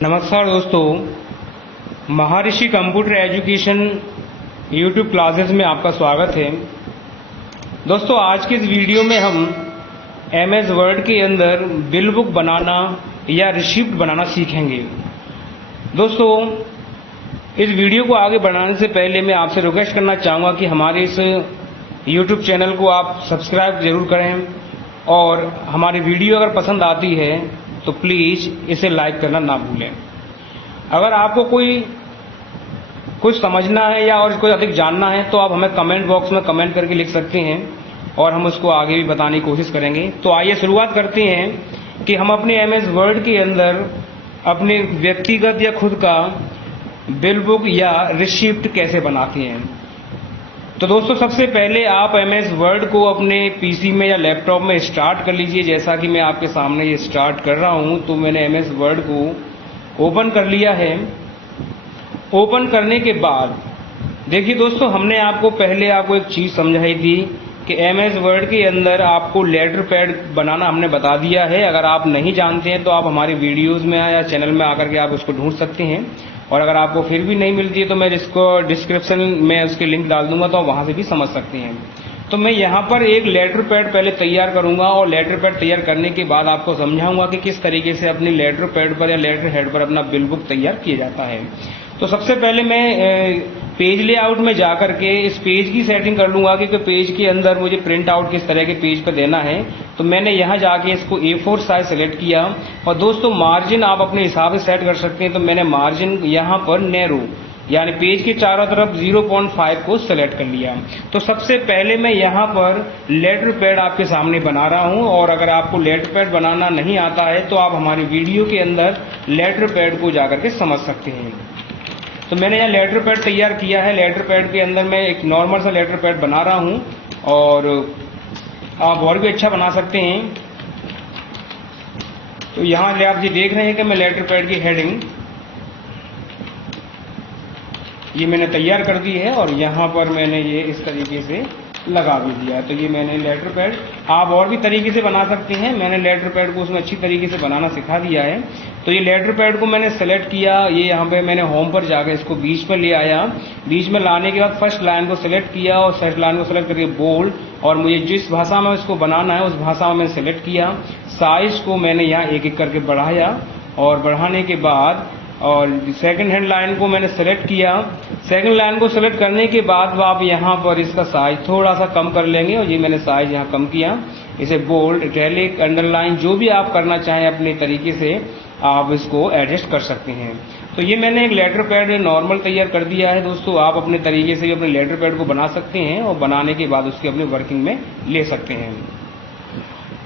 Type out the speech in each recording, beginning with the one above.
नमस्कार दोस्तों, महर्षि computer education YouTube classes में आपका स्वागत है। दोस्तों, आज की इस वीडियो में हम एमएस वर्ड के अंदर बिल बुक बनाना या रिसिप्ट बनाना सीखेंगे। दोस्तों, इस वीडियो को आगे बढ़ाने से पहले मैं आपसे रिक्वेस्ट करना चाहूँगा कि हमारे इस यूट्यूब चैनल को आप सब्सक्राइब जरूर करें और हमारी वीडियो अगर पसंद आती है तो प्लीज़ इसे लाइक करना ना भूलें। अगर आपको कुछ समझना है या और कोई अधिक जानना है तो आप हमें कमेंट बॉक्स में कमेंट करके लिख सकते हैं और हम उसको आगे भी बताने की कोशिश करेंगे। तो आइए शुरुआत करते हैं कि हम अपने एमएस वर्ड के अंदर अपने व्यक्तिगत या खुद का बिल बुक या रिसिप्ट कैसे बनाते हैं। तो दोस्तों, सबसे पहले आप एमएस वर्ड को अपने पीसी में या लैपटॉप में स्टार्ट कर लीजिए। जैसा कि मैं आपके सामने ये स्टार्ट कर रहा हूं, तो मैंने एमएस वर्ड को ओपन कर लिया है। ओपन करने के बाद देखिए दोस्तों, हमने पहले आपको एक चीज समझाई थी कि एमएस वर्ड के अंदर आपको लेटर पैड बनाना हमने बता दिया है। अगर आप नहीं जानते हैं तो आप हमारे वीडियोज में या चैनल में आकर के आप उसको ढूंढ सकते हैं, और अगर आपको फिर भी नहीं मिलती है तो मैं इसको डिस्क्रिप्शन में उसके लिंक डाल दूंगा, तो आप वहां से भी समझ सकते हैं। तो मैं यहाँ पर एक लेटर पैड पहले तैयार करूंगा और लेटर पैड तैयार करने के बाद आपको समझाऊंगा कि किस तरीके से अपनी लेटर पैड पर या लेटर हेड पर अपना बिल बुक तैयार किया जाता है। तो सबसे पहले मैं पेज लेआउट में जाकर के इस पेज की सेटिंग कर लूंगा कि पेज के अंदर मुझे प्रिंट आउट किस तरह के पेज पर देना है। तो मैंने यहाँ जाके इसको A4 साइज सेलेक्ट किया और दोस्तों मार्जिन आप अपने हिसाब से सेट कर सकते हैं। तो मैंने मार्जिन यहाँ पर नैरो यानी पेज के चारों तरफ 0.5 को सेलेक्ट कर लिया। तो सबसे पहले मैं यहाँ पर लेटर पैड आपके सामने बना रहा हूँ, और अगर आपको लेटर पैड बनाना नहीं आता है तो आप हमारी वीडियो के अंदर लेटर पैड को जाकर के समझ सकते हैं। तो मैंने यहाँ लेटर पैड तैयार किया है। लेटर पैड के अंदर मैं एक नॉर्मल सा लेटर पैड बना रहा हूँ, और आप और भी अच्छा बना सकते हैं। तो यहाँ आप ये देख रहे हैं कि मैं लेटर पैड की हेडिंग ये मैंने तैयार कर दी है, और यहाँ पर मैंने ये इस तरीके से लगा भी दिया है। तो ये मैंने लेटर पैड आप और भी तरीके से बना सकते हैं। मैंने लेटर पैड को उसमें अच्छी तरीके से बनाना सिखा दिया है। तो ये लेटर पैड को मैंने सेलेक्ट किया, ये यहाँ पे मैंने होम पर जाकर इसको बीच में ले आया। बीच में लाने के बाद फर्स्ट लाइन को सिलेक्ट किया और फर्स्ट लाइन को सिलेक्ट करके बोल्ड, और मुझे जिस भाषा में इसको बनाना है उस भाषा में मैंने सिलेक्ट किया। साइज को मैंने यहाँ एक एक करके बढ़ाया, और बढ़ाने के बाद और सेकंड हैंड लाइन को मैंने सेलेक्ट किया। सेकंड लाइन को सेलेक्ट करने के बाद आप यहाँ पर इसका साइज थोड़ा सा कम कर लेंगे, और ये मैंने साइज यहाँ कम किया। इसे बोल्ड, इटैलिक, अंडरलाइन जो भी आप करना चाहें अपने तरीके से आप इसको एडजस्ट कर सकते हैं। तो ये मैंने एक लेटर पैड नॉर्मल तैयार कर दिया है। दोस्तों, आप अपने तरीके से अपने लेटर पैड को बना सकते हैं और बनाने के बाद उसकी अपनी वर्किंग में ले सकते हैं।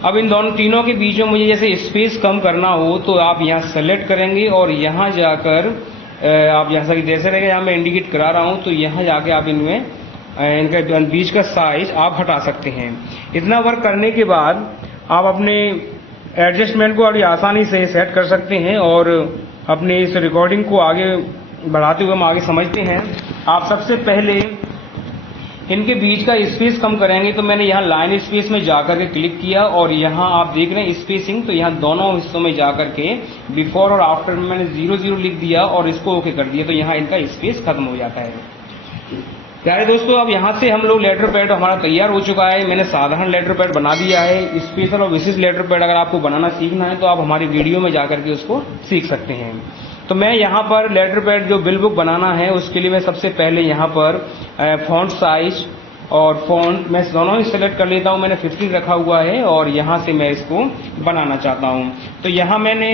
अब इन दोनों तीनों के बीच में मुझे जैसे स्पेस कम करना हो तो आप यहाँ सेलेक्ट करेंगे, और यहाँ जाकर आप जैसा कि जैसे रहेगा यहाँ मैं इंडिकेट करा रहा हूँ, तो यहाँ जाके आप इनमें इनका बीच का साइज आप हटा सकते हैं। इतना वर्क करने के बाद आप अपने एडजस्टमेंट को अभी आसानी से सेट कर सकते हैं, और अपनी इस रिकॉर्डिंग को आगे बढ़ाते हुए हम आगे समझते हैं। आप सबसे पहले इनके बीच का स्पेस कम करेंगे। तो मैंने यहाँ लाइन स्पेस में जाकर के क्लिक किया, और यहाँ आप देख रहे हैं स्पेसिंग, तो यहाँ दोनों हिस्सों में जाकर के बिफोर और आफ्टर में मैंने 0 लिख दिया और इसको ओके कर दिया। तो यहाँ इनका स्पेस खत्म हो जाता है। प्यारे दोस्तों, अब यहाँ से हम लोग लेटर पैड हमारा तैयार हो चुका है। मैंने साधारण लेटर पैड बना दिया है। स्पेशल और विशेष लेटर पैड अगर आपको बनाना सीखना है तो आप हमारी वीडियो में जाकर के उसको सीख सकते हैं। तो मैं यहाँ पर लेटर पैड जो बिल बुक बनाना है उसके लिए मैं सबसे पहले यहाँ पर फॉन्ट साइज और फॉन्ट मैं दोनों ही सेलेक्ट कर लेता हूँ। मैंने 15 रखा हुआ है, और यहाँ से मैं इसको बनाना चाहता हूँ। तो यहाँ मैंने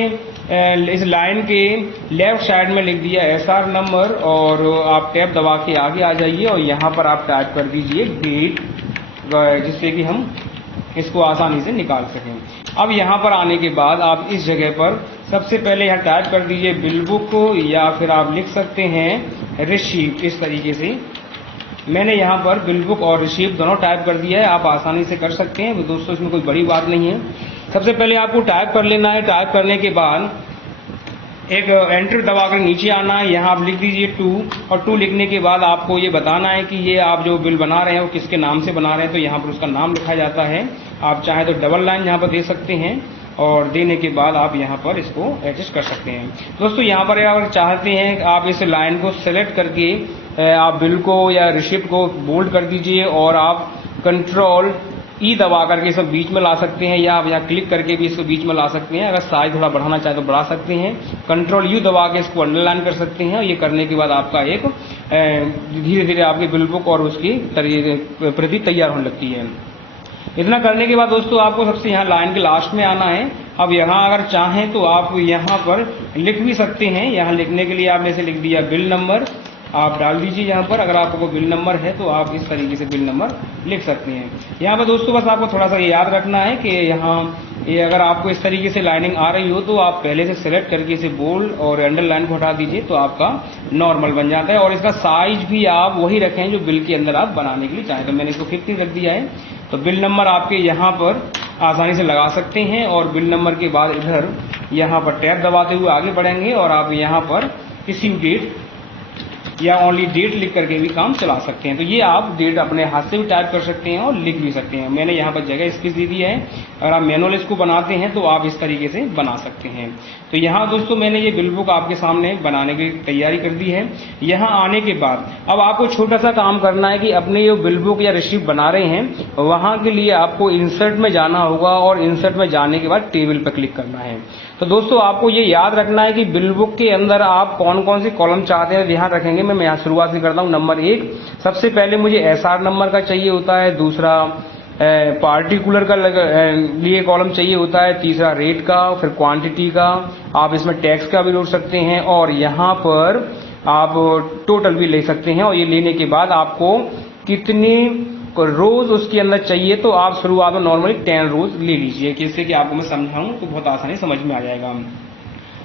इस लाइन के लेफ्ट साइड में लिख दिया SR नंबर, और आप टैब दबा के आगे आ जाइए और यहाँ पर आप टाइप कर दीजिए डेट, जिससे कि हम इसको आसानी से निकाल सकें। अब यहाँ पर आने के बाद आप इस जगह पर सबसे पहले यहाँ टाइप कर दीजिए बिल बुक को, या फिर आप लिख सकते हैं रिसीप्ट। इस तरीके से मैंने यहाँ पर बिल बुक और रिसीप्ट दोनों टाइप कर दिया है। आप आसानी से कर सकते हैं दोस्तों, इसमें कोई बड़ी बात नहीं है। सबसे पहले आपको टाइप कर लेना है। टाइप करने के बाद एक एंटर दबाकर नीचे आना है। यहाँ आप लिख दीजिए 2, और 2 लिखने के बाद आपको ये बताना है कि ये आप जो बिल बना रहे हैं वो किसके नाम से बना रहे हैं। तो यहाँ पर उसका नाम लिखा जाता है। आप चाहे तो डबल लाइन यहाँ पर दे सकते हैं, और देने के बाद आप यहाँ पर इसको एडजस्ट कर सकते हैं। दोस्तों यहाँ पर अगर चाहते हैं आप इस लाइन को सेलेक्ट करके आप बिल को या रिसिप्ट को बोल्ड कर दीजिए और आप कंट्रोल ई दबा करके इसको बीच में ला सकते हैं, या आप यहाँ क्लिक करके भी इसको बीच में ला सकते हैं। अगर साइज थोड़ा बढ़ाना चाहे तो बढ़ा सकते हैं। कंट्रोल यू दबा के इसको अंडरलाइन कर सकते हैं। ये करने के बाद आपका एक धीरे धीरे आपकी बिल बुक और उसकी प्रति तैयार होने लगती है। इतना करने के बाद दोस्तों आपको सबसे यहाँ लाइन के लास्ट में आना है। अब यहाँ अगर चाहें तो आप यहाँ पर लिख भी सकते हैं। यहाँ लिखने के लिए आपने से लिख दिया बिल नंबर, आप डाल दीजिए यहाँ पर। अगर आपको बिल नंबर है तो आप इस तरीके से बिल नंबर लिख सकते हैं। यहाँ पर दोस्तों बस आपको थोड़ा सा याद रखना है कि यहाँ ये अगर आपको इस तरीके से लाइनिंग आ रही हो तो आप पहले से सेलेक्ट करके इसे बोल्ड और अंडरलाइन को हटा दीजिए तो आपका नॉर्मल बन जाता है। और इसका साइज भी आप वही रखें जो बिल के अंदर आप बनाने के लिए चाहें। तो मैंने इसको 15 रख दिया है। तो बिल नंबर आपके यहाँ पर आसानी से लगा सकते हैं और बिल नंबर के बाद इधर यहाँ पर टैब दबाते हुए आगे बढ़ेंगे और आप यहाँ पर इश्यू डेट या ओनली डेट लिख करके भी काम चला सकते हैं। तो ये आप डेट अपने हाथ से भी टाइप कर सकते हैं और लिख भी सकते हैं। मैंने यहाँ पर जगह स्पेस दे दिया है। अगर आप मैनुअल इसको बनाते हैं तो आप इस तरीके से बना सकते हैं। तो यहाँ दोस्तों मैंने ये बिल बुक आपके सामने बनाने की तैयारी कर दी है। यहाँ आने के बाद अब आपको छोटा सा काम करना है कि अपने जो बिल बुक या रिसिप्ट बना रहे हैं वहाँ के लिए आपको इंसर्ट में जाना होगा और इंसर्ट में जाने के बाद टेबल पर क्लिक करना है। तो दोस्तों आपको ये याद रखना है कि बिल बुक के अंदर आप कौन कौन सी कॉलम चाहते हैं ध्यान रखेंगे। मैं यहाँ शुरुआत से करता हूँ। नंबर 1 सबसे पहले मुझे एसआर नंबर का चाहिए होता है। दूसरा पार्टिकुलर का लिए कॉलम चाहिए होता है। तीसरा रेट का, फिर क्वांटिटी का, आप इसमें टैक्स का भी जोड़ सकते हैं और यहाँ पर आप टोटल भी ले सकते हैं। और ये लेने के बाद आपको कितने रोज उसके अंदर चाहिए तो आप शुरुआत में नॉर्मली 10 रोज ले लीजिए। जिससे कि आपको मैं समझाऊं तो बहुत आसानी समझ में आ जाएगा।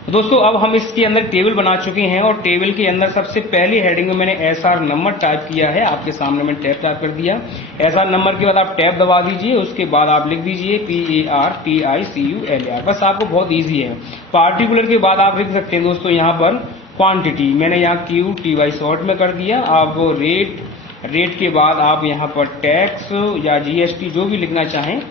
तो दोस्तों अब हम इसके अंदर टेबल बना चुके हैं और टेबल के अंदर सबसे पहली हेडिंग में मैंने एसआर नंबर टाइप किया है। आपके सामने मैंने टैब टाइप कर दिया। एसआर नंबर के बाद आप टैब दबा दीजिए। उसके बाद आप लिख दीजिए PARTICULAR। बस आपको बहुत ईजी है। पार्टिकुलर के बाद आप लिख सकते हैं दोस्तों यहाँ पर क्वांटिटी, मैंने यहाँ QTY शॉर्ट में कर दिया। आप रेट के बाद आप यहाँ पर टैक्स या GST जो भी लिखना चाहें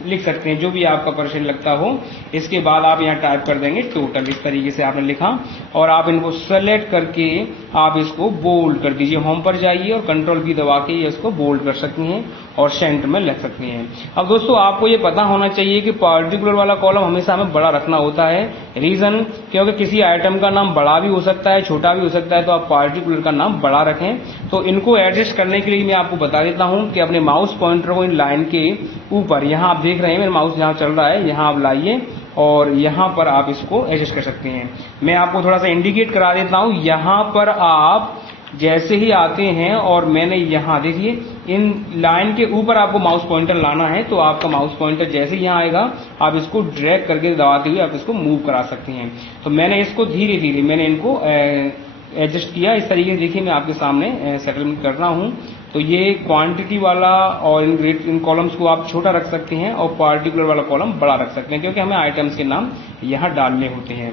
लिख सकते हैं, जो भी आपका परसेंट लगता हो। इसके बाद आप यहाँ टाइप कर देंगे टोटल। इस तरीके से आपने लिखा और आप इनको सेलेक्ट करके आप इसको बोल्ड कर दीजिए। होम पर जाइए और कंट्रोल भी दबा के इसको बोल्ड कर सकते हैं और सेंटर में लिख सकते हैं। अब दोस्तों आपको ये पता होना चाहिए कि पार्टिकुलर वाला कॉलम हमेशा हमें बड़ा रखना होता है। रीजन क्योंकि किसी आइटम का नाम बड़ा भी हो सकता है, छोटा भी हो सकता है, तो आप पार्टिकुलर का नाम बड़ा रखें। तो इनको एडजस्ट करने के लिए मैं आपको बता देता हूं कि अपने माउस पॉइंटर को इन लाइन के ऊपर, यहाँ आप देख रहे हैं मेरा माउस यहाँ चल रहा है, यहाँ आप लाइए और यहाँ पर आप इसको एडजस्ट कर सकते हैं। मैं आपको थोड़ा सा इंडिकेट करा देता हूँ। यहाँ पर आप जैसे ही आते हैं और मैंने यहाँ देखिए इन लाइन के ऊपर आपको माउस पॉइंटर लाना है, तो आपका माउस पॉइंटर जैसे ही यहाँ आएगा आप इसको ड्रैग करके दबाते हुए आप इसको मूव करा सकते हैं। तो मैंने इसको धीरे धीरे मैंने इनको एडजस्ट किया इस तरीके से। देखिए मैं आपके सामने सेटलमेंट कर रहा हूँ। तो ये क्वांटिटी वाला और इन कॉलम्स को आप छोटा रख सकते हैं और पार्टिकुलर वाला कॉलम बड़ा रख सकते हैं, क्योंकि हमें आइटम्स के नाम यहाँ डालने होते हैं।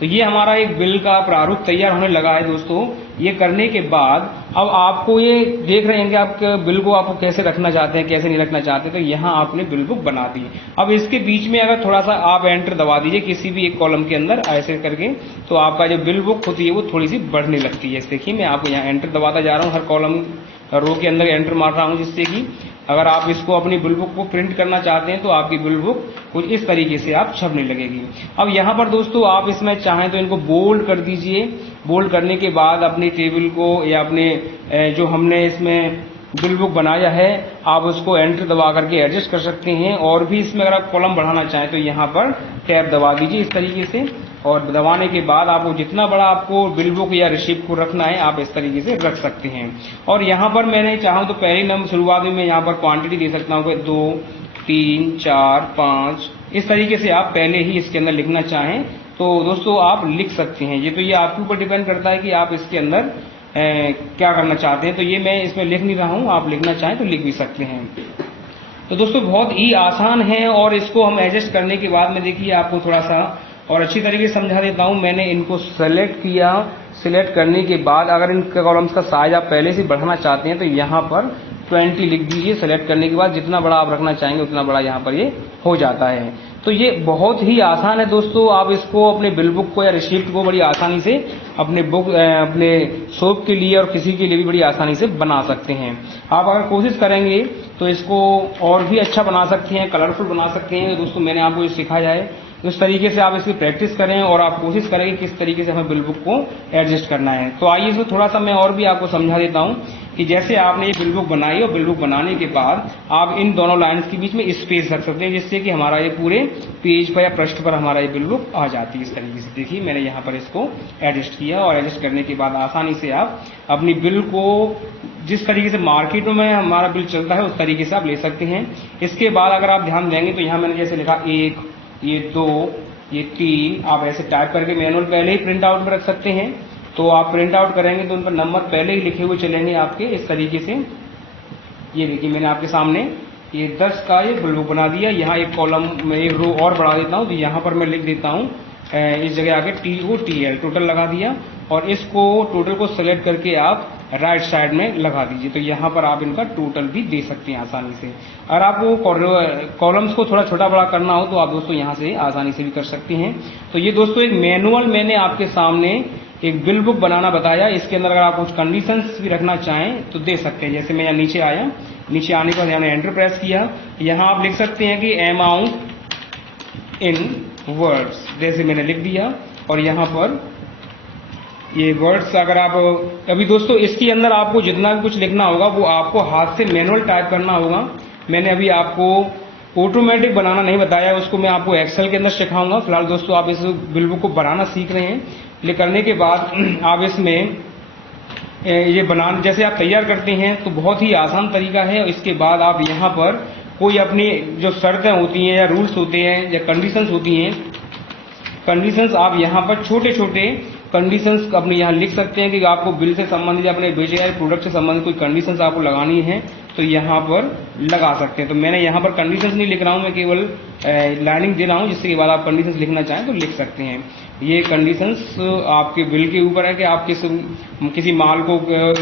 तो ये हमारा एक बिल का प्रारूप तैयार होने लगा है दोस्तों। ये करने के बाद अब आपको ये देख रहे हैं कि आपके बिल को आप कैसे रखना चाहते हैं, कैसे नहीं रखना चाहते। तो यहाँ आपने बिल बुक बना दी। अब इसके बीच में अगर थोड़ा सा आप एंटर दबा दीजिए किसी भी एक कॉलम के अंदर ऐसे करके, तो आपका जो बिल बुक होती है वो थोड़ी सी बढ़ने लगती है। देखिए मैं आपको यहाँ एंटर दबाता जा रहा हूँ, हर कॉलम रो के अंदर एंटर मार रहा हूँ, जिससे कि अगर आप इसको अपनी बिल बुक को प्रिंट करना चाहते हैं तो आपकी बिल बुक कुछ इस तरीके से आप छपने लगेगी। अब यहाँ पर दोस्तों आप इसमें चाहें तो इनको बोल्ड कर दीजिए। बोल्ड करने के बाद अपनी टेबल को या अपने जो हमने इसमें बिल बुक बनाया है आप उसको एंटर दबा करके एडजस्ट कर सकते हैं। और भी इसमें अगर आप कॉलम बढ़ाना चाहें तो यहाँ पर टैब दबा दीजिए इस तरीके से, और दबाने के बाद आपको जितना बड़ा आपको बिल बुक या रिसिप्ट को रखना है आप इस तरीके से रख सकते हैं। और यहाँ पर मैंने चाहूँ तो पहले नंबर शुरुआत में मैं यहाँ पर क्वांटिटी दे सकता हूँ 2, 3, 4, 5 इस तरीके से आप पहले ही इसके अंदर लिखना चाहें तो दोस्तों आप लिख सकते हैं। ये आपके ऊपर डिपेंड करता है कि आप इसके अंदर क्या करना चाहते हैं। तो ये मैं इसमें लिख नहीं रहा हूँ, आप लिखना चाहें तो लिख भी सकते हैं। तो दोस्तों बहुत ही आसान है और इसको हम एडजस्ट करने के बाद में देखिए आपको थोड़ा सा और अच्छी तरीके से समझा देता हूं। मैंने इनको सेलेक्ट किया, सिलेक्ट करने के बाद अगर इन कॉलम्स का साइज आप पहले से बढ़ाना चाहते हैं तो यहाँ पर 20 लिख दीजिए। सेलेक्ट करने के बाद जितना बड़ा आप रखना चाहेंगे उतना बड़ा यहाँ पर ये हो जाता है। तो ये बहुत ही आसान है दोस्तों, आप इसको अपने बिल बुक को या रिसिप्ट को बड़ी आसानी से अपने अपने शॉप के लिए और किसी के लिए भी बड़ी आसानी से बना सकते हैं। आप अगर कोशिश करेंगे तो इसको और भी अच्छा बना सकते हैं, कलरफुल बना सकते हैं। तो दोस्तों मैंने आपको ये सिखाया है, इस तरीके से आप इसकी प्रैक्टिस करें और आप कोशिश करें कि किस तरीके से हमें बिल बुक को एडजस्ट करना है। तो आइए इसको थोड़ा सा मैं और भी आपको समझा देता हूं कि जैसे आपने ये बिल बुक बनाई और बिल बुक बनाने के बाद आप इन दोनों लाइन्स के बीच में स्पेस रख सकते हैं, जिससे कि हमारा ये पूरे पेज पर या पृष्ठ पर हमारा ये बिल बुक आ जाती है। इस तरीके से देखिए मैंने यहाँ पर इसको एडजस्ट किया और एडजस्ट करने के बाद आसानी से आप अपनी बिल को जिस तरीके से मार्केट में हमारा बिल चलता है उस तरीके से आप ले सकते हैं। इसके बाद अगर आप ध्यान देंगे तो यहाँ मैंने जैसे लिखा 1, ये 2, ये 3, आप ऐसे टाइप करके मैनुअल पहले ही प्रिंट आउट में रख सकते हैं। तो आप प्रिंट आउट करेंगे तो उन पर नंबर पहले ही लिखे हुए चलेंगे आपके इस तरीके से। ये देखिए मैंने आपके सामने ये 10 का ये बिल बुक बना दिया। यहाँ एक कॉलम में एक रो और बढ़ा देता हूँ, तो यहाँ पर मैं लिख देता हूँ इस जगह आके TOTL टोटल लगा दिया और इसको टोटल को सेलेक्ट करके आप राइट साइड में लगा दीजिए। तो यहाँ पर आप इनका टोटल भी दे सकते हैं आसानी से। अगर आपको कॉलम्स को थोड़ा छोटा बड़ा करना हो तो आप दोस्तों यहाँ से आसानी से भी कर सकते हैं। तो ये दोस्तों एक मैनुअल मैंने आपके सामने एक बिल बुक बनाना बताया। इसके अंदर अगर आप कुछ कंडीशंस भी रखना चाहें तो दे सकते हैं। जैसे मैं यहाँ नीचे आया, नीचे आने के बाद मैंने एंटर प्रेस किया, यहाँ आप लिख सकते हैं कि अमाउंट इन वर्ड्स, जैसे मैंने लिख दिया। और यहाँ पर ये वर्ड्स अगर आप अभी दोस्तों इसके अंदर आपको जितना भी कुछ लिखना होगा वो आपको हाथ से मैनुअल टाइप करना होगा। मैंने अभी आपको ऑटोमेटिक बनाना नहीं बताया, उसको मैं आपको एक्सेल के अंदर सिखाऊंगा। फिलहाल दोस्तों आप इस बिल बुक को बनाना सीख रहे हैं, ये करने के बाद आप इसमें ये बनाना जैसे आप तैयार करते हैं तो बहुत ही आसान तरीका है। इसके बाद आप यहाँ पर कोई अपनी जो शर्तें होती हैं या रूल्स होते हैं या कंडीशंस होती हैं, कंडीशंस आप यहाँ पर छोटे छोटे कंडीशंस अपने यहाँ लिख सकते हैं कि आपको बिल से संबंधित अपने बेचे गए प्रोडक्ट से संबंधित कोई कंडीशंस आपको लगानी है तो यहाँ पर लगा सकते हैं। तो मैंने यहाँ पर कंडीशंस नहीं लिख रहा हूँ, मैं केवल लाइनिंग दे रहा हूँ, जिसके बाद आप कंडीशंस लिखना चाहें तो लिख सकते हैं। ये कंडीशंस आपके बिल के ऊपर है कि आप किसी माल को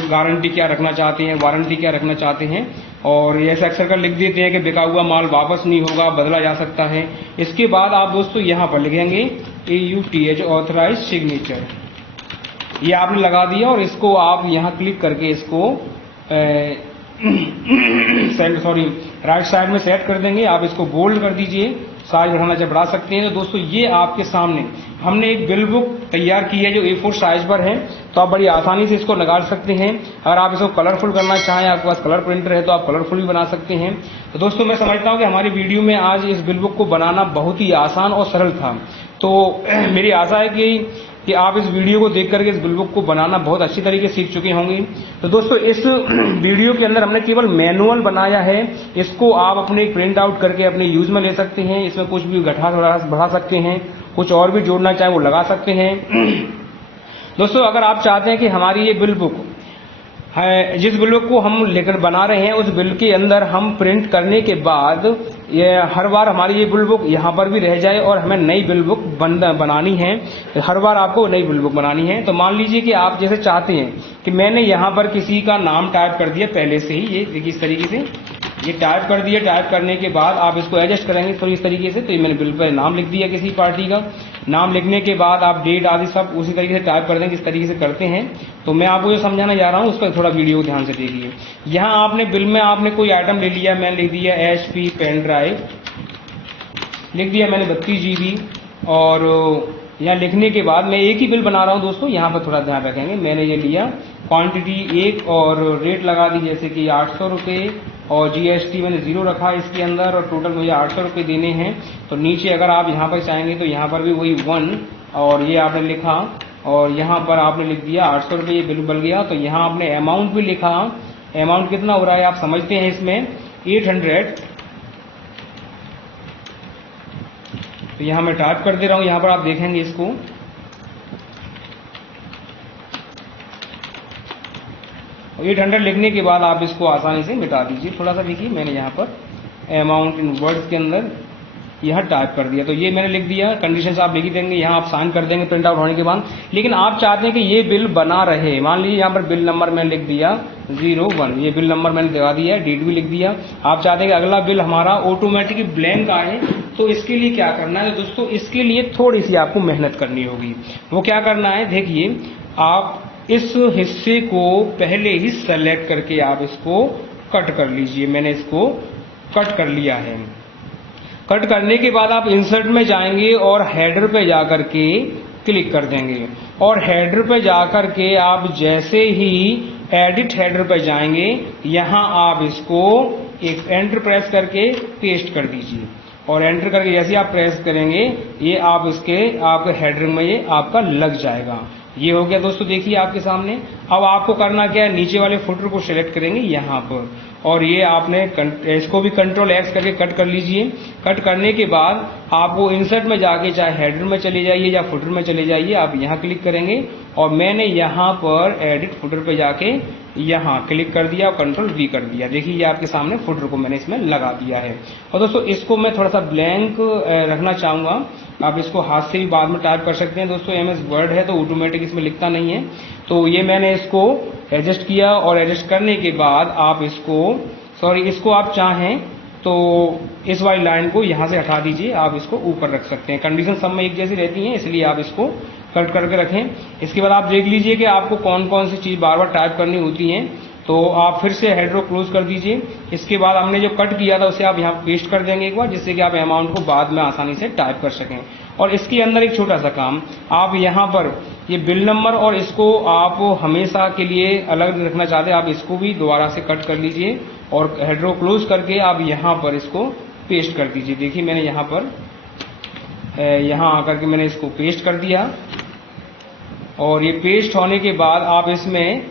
गारंटी क्या रखना चाहते हैं, वारंटी क्या रखना चाहते हैं। और ऐसा अक्सर कर लिख देते हैं कि बिका हुआ माल वापस नहीं होगा, बदला जा सकता है। इसके बाद आप दोस्तों यहाँ पर लिखेंगे AUTH ऑथराइज सिग्नेचर, ये आपने लगा दिया और इसको आप यहाँ क्लिक करके इसको राइट साइड में सेट कर देंगे। आप इसको बोल्ड कर दीजिए, साइज बढ़ाना चाहे बढ़ा सकते हैं। तो दोस्तों ये आपके सामने हमने एक बिल बुक तैयार की है जो A4 साइज पर है, तो आप बड़ी आसानी से इसको निकाल सकते हैं। अगर आप इसको कलरफुल करना चाहें, आपके पास कलर प्रिंटर है तो आप कलरफुल भी बना सकते हैं। तो दोस्तों मैं समझता हूँ कि हमारी वीडियो में आज इस बिल बुक को बनाना बहुत ही आसान और सरल था। तो मेरी आशा है कि आप इस वीडियो को देख करके इस बिल बुक को बनाना बहुत अच्छी तरीके से सीख चुके होंगे। तो दोस्तों इस वीडियो के अंदर हमने केवल मैनुअल बनाया है, इसको आप अपने प्रिंट आउट करके अपने यूज में ले सकते हैं। इसमें कुछ भी घटा बढ़ा सकते हैं, कुछ और भी जोड़ना चाहे वो लगा सकते हैं। दोस्तों अगर आप चाहते हैं कि हमारी ये बिल बुक है, जिस बिल बुक को हम लेकर बना रहे हैं उस बिल के अंदर हम प्रिंट करने के बाद ये हर बार हमारी ये बिल बुक यहाँ पर भी रह जाए और हमें नई बिल बुक बनानी है, हर बार आपको नई बिल बुक बनानी है। तो मान लीजिए कि आप जैसे चाहते हैं कि मैंने यहाँ पर किसी का नाम टाइप कर दिया पहले से ही, ये देखिए इस तरीके से ये टाइप कर दिया। टाइप करने के बाद आप इसको एडजस्ट करेंगे थोड़ी इस तरीके से। तो ये मैंने बिल पर नाम लिख दिया, किसी पार्टी का नाम लिखने के बाद आप डेट आदि सब उसी तरीके से टाइप कर देंगे जिस तरीके से करते हैं। तो मैं आपको जो समझाना जा रहा हूँ उसका थोड़ा वीडियो ध्यान से देखिए। यहाँ आपने बिल में आपने कोई आइटम ले लिया, मैंने लिख दिया HP पेन ड्राइव, लिख दिया मैंने 32 GB। और यहाँ लिखने के बाद मैं एक ही बिल बना रहा हूँ दोस्तों, यहाँ पर थोड़ा ध्यान रखेंगे। मैंने ये लिया क्वांटिटी 1 और रेट लगा दी जैसे कि 800 रुपये और GST मैंने 0 रखा इसके अंदर और टोटल मुझे 800 रुपये देने हैं। तो नीचे अगर आप यहाँ पर चाहेंगे तो यहाँ पर भी वही 1 और ये आपने लिखा और यहाँ पर आपने लिख दिया 800 रुपये, ये बिल बन गया। तो यहाँ आपने अमाउंट भी लिखा, अमाउंट कितना हो रहा है आप समझते हैं इसमें 800। तो यहाँ मैं टाइप कर दे रहा हूँ, यहाँ पर आप देखेंगे इसको। और 800 लिखने के बाद आप इसको आसानी से मिटा दीजिए। थोड़ा सा देखिए मैंने यहाँ पर अमाउंट इन वर्ड्स के अंदर यहाँ टाइप कर दिया। तो ये मैंने लिख दिया, कंडीशंस आप लिख ही देंगे, यहाँ आप साइन कर देंगे प्रिंट आउट होने के बाद। लेकिन आप चाहते हैं कि ये बिल बना रहे, मान लीजिए यहाँ पर बिल नंबर मैंने लिख दिया 01, ये बिल नंबर मैंने लगा दिया, डेट भी लिख दिया। आप चाहते हैं कि अगला बिल हमारा ऑटोमेटिक ब्लैंक आए तो इसके लिए क्या करना है दोस्तों, इसके लिए थोड़ी सी आपको मेहनत करनी होगी। वो क्या करना है, देखिए आप इस हिस्से को पहले ही सेलेक्ट करके आप इसको कट कर लीजिए। मैंने इसको कट कर लिया है। कट करने के बाद आप इंसर्ट में जाएंगे और हेडर पे जाकर के क्लिक कर देंगे, और हेडर पे जाकर के आप जैसे ही एडिट हेडर पे जाएंगे, यहां आप इसको एक एंटर प्रेस करके पेस्ट कर दीजिए, और एंटर करके जैसे आप प्रेस करेंगे ये आप आपके हेडर में ये आपका लग जाएगा। ये हो गया दोस्तों, देखिए आपके सामने। अब आपको करना क्या है, नीचे वाले फुटर को सिलेक्ट करेंगे यहाँ पर, और ये आपने इसको भी कंट्रोल एक्स करके कट कर लीजिए। कट करने के बाद आपको इंसर्ट में जाके चाहे हेडर में चले जाइए या फुटर में चले जाइए, आप यहाँ क्लिक करेंगे, और मैंने यहाँ पर एडिट फुटर पे जाके यहाँ क्लिक कर दिया और कंट्रोल वी कर दिया। देखिए ये आपके सामने फुटर को मैंने इसमें लगा दिया है। और दोस्तों इसको मैं थोड़ा सा ब्लैंक रखना चाहूंगा, आप इसको हाथ से भी बाद में टाइप कर सकते हैं। दोस्तों MS वर्ड है तो ऑटोमेटिक इसमें लिखता नहीं है, तो ये मैंने इसको एडजस्ट किया, और एडजस्ट करने के बाद आप इसको आप चाहें तो इस वाली लाइन को यहाँ से हटा दीजिए, आप इसको ऊपर रख सकते हैं। कंडीशन सब में एक जैसी रहती है, इसलिए आप इसको कट करके रखें। इसके बाद आप देख लीजिए कि आपको कौन कौन सी चीज बार बार टाइप करनी होती है, तो आप फिर से हेडर को क्लोज कर दीजिए। इसके बाद हमने जो कट किया था उसे आप यहाँ पेस्ट कर देंगे एक बार, जिससे कि आप अमाउंट को बाद में आसानी से टाइप कर सकें। और इसके अंदर एक छोटा सा काम, आप यहाँ पर ये बिल नंबर और इसको आप हमेशा के लिए अलग रखना चाहते हैं, आप इसको भी दोबारा से कट कर लीजिए और हेडर को क्लोज करके आप यहाँ पर इसको पेस्ट कर दीजिए। देखिए मैंने यहाँ पर यहाँ आकर के मैंने इसको पेस्ट कर दिया, और ये पेस्ट होने के बाद आप इसमें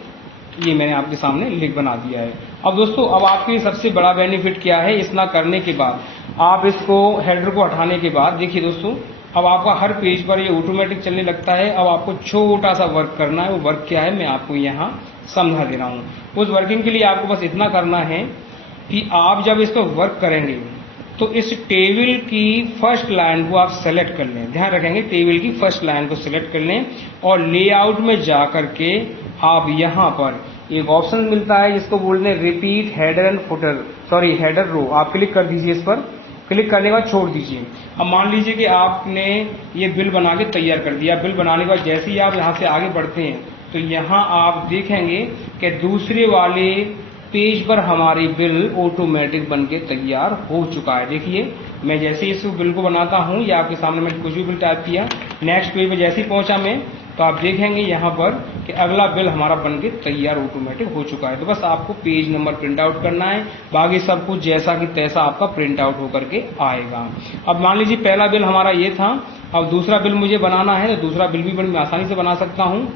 ये मैंने आपके सामने लिंक बना दिया है। अब दोस्तों अब आपके सबसे बड़ा बेनिफिट क्या है, इतना करने के बाद आप इसको हेडर को हटाने के बाद देखिए दोस्तों अब आपका हर पेज पर ये ऑटोमेटिक चलने लगता है। अब आपको छोटा सा वर्क करना है, वो वर्क क्या है मैं आपको यहाँ समझा दे रहा हूँ। उस वर्किंग के लिए आपको बस इतना करना है कि आप जब इस पर वर्क करेंगे तो इस टेबल की फर्स्ट लाइन को आप सेलेक्ट कर लें। ध्यान रखेंगे टेबल की फर्स्ट लाइन को सिलेक्ट कर लें, और लेआउट में जाकर के आप यहाँ पर एक ऑप्शन मिलता है जिसको बोलते हैं repeat header and footer, sorry header row, आप क्लिक कर दीजिए। इस पर क्लिक करने के बाद छोड़ दीजिए। अब मान लीजिए कि आपने ये बिल बना के तैयार कर दिया। बिल बनाने के बाद जैसे ही आप यहाँ से आगे बढ़ते हैं तो यहाँ आप देखेंगे कि दूसरे वाले पेज पर हमारी बिल ऑटोमेटिक बनके तैयार हो चुका है। देखिए मैं जैसे इस बिल को बनाता हूँ या आपके सामने मैंने कुछ भी बिल टाइप किया, नेक्स्ट पेज पे जैसे ही पहुंचा मैं, तो आप देखेंगे यहाँ पर कि अगला बिल हमारा बनके तैयार ऑटोमेटिक हो चुका है। तो बस आपको पेज नंबर प्रिंट आउट करना है, बाकी सब कुछ जैसा कि तैसा आपका प्रिंट आउट होकर के आएगा। अब मान लीजिए पहला बिल हमारा ये था, अब दूसरा बिल मुझे बनाना है, तो दूसरा बिल भी मैं आसानी से बना सकता हूँ।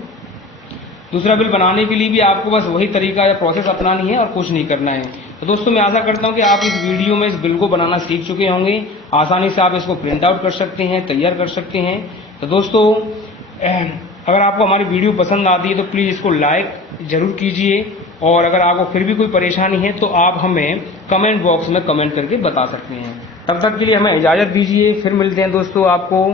दूसरा बिल बनाने के लिए भी आपको बस वही तरीका या प्रोसेस अपनानी है और कुछ नहीं करना है। तो दोस्तों मैं आशा करता हूं कि आप इस वीडियो में इस बिल को बनाना सीख चुके होंगे। आसानी से आप इसको प्रिंट आउट कर सकते हैं, तैयार कर सकते हैं। तो दोस्तों अगर आपको हमारी वीडियो पसंद आती है तो प्लीज इसको लाइक जरूर कीजिए, और अगर आपको फिर भी कोई परेशानी है तो आप हमें कमेंट बॉक्स में कमेंट करके बता सकते हैं। तब तक के लिए हमें इजाजत दीजिए, फिर मिलते हैं दोस्तों आपको